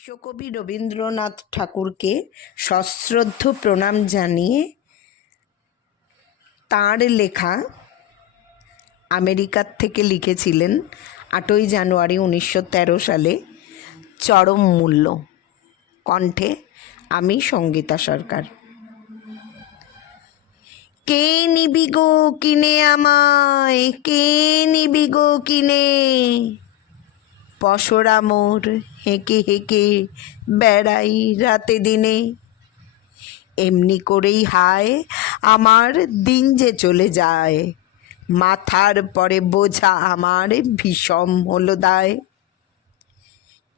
বিশ্বকবি রবীন্দ্রনাথ ঠাকুরকে সশ্রদ্ধ প্রণাম জানিয়ে তাঁর লেখা আমেরিকার থেকে লিখেছিলেন 8ই জানুয়ারি 1913 সালে চরম মূল্য। কণ্ঠে আমি সঙ্গীতা সরকার। কে নিবি গো কিনে আমায়, কে নিবি গো কিনে, পসরা মোর হেঁকে হেঁকে বেড়াই রাতে দিনে। এমনি করেই হায় আমার দিন যে চলে যায়, মাথার পরে বোঝা আমার বিষম হলো দায়।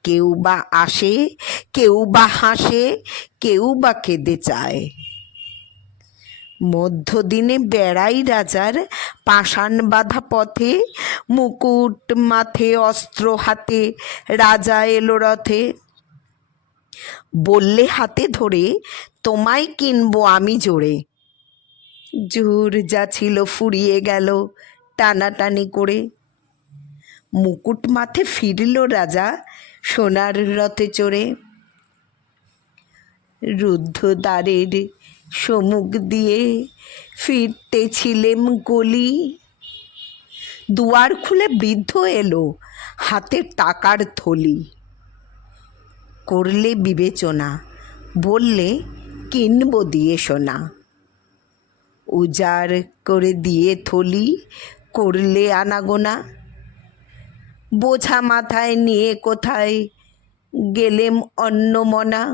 কেউ বা আসে, কেউ বা হাসে, কেউ বা কেঁদে চায়। মধ্যদিনে বেড়াই রাজার পাষাণ বাঁধা পথে, মুকুট মাথে অস্ত্র হাতে রাজা এলো রথে। বললে হাতে ধরে তোমায় কিনবো আমি জোরে, জোর যা ছিল ফুরিয়ে গেল টানাটানি করে। মুকুট মাথে ফিরল রাজা সোনার রথে চড়ে। রুদ্ধ দ্বারের সম্মুখ দিয়ে ফিরতেছিলেম গলি, দুয়ার খুলে বৃদ্ধ এলো হাতে টাকার থলি। করলে বিবেচনা, বললে কিনবো দিয়ে সোনা, উজাড় করে দিয়ে থলি করলে আনাগোনা। বোঝা মাথায় নিয়ে কোথায় গেলেম অন্যমনা।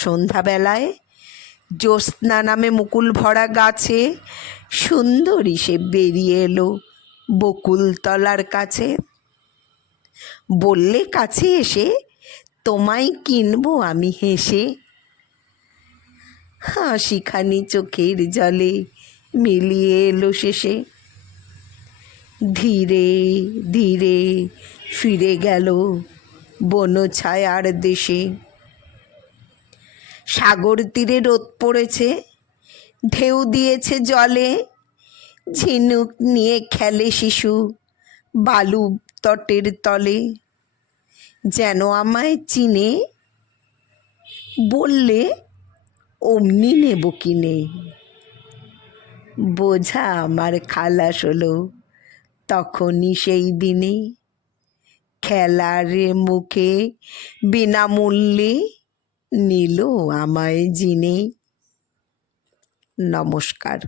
সন্ধ্যাবেলায় জ্যোৎস্না নামে মুকুল ভরা গাছে সুন্দরী সে বেরিয়ে এলো বকুলতলার কাছে। বললে কাছে এসে তোমায় কিনবো আমি হেসে, হাসিখানি চোখের জলে মিলিয়ে এলো শেষে। ধীরে ধীরে ফিরে গেল বন ছায়ার দেশে। সাগর তীরে রোদ পড়েছে, ঢেউ দিয়েছে জলে, ঝিনুক নিয়ে খেলে শিশু বালু তটের তলে। যেন আমায় চিনে, বললে অমনি নেব কিনে। বোঝা আমার খালাস হলো তখনই সেই দিনে, খেলার মুখে বিনামূল্যে নিল আমায় জিনে। নমস্কার।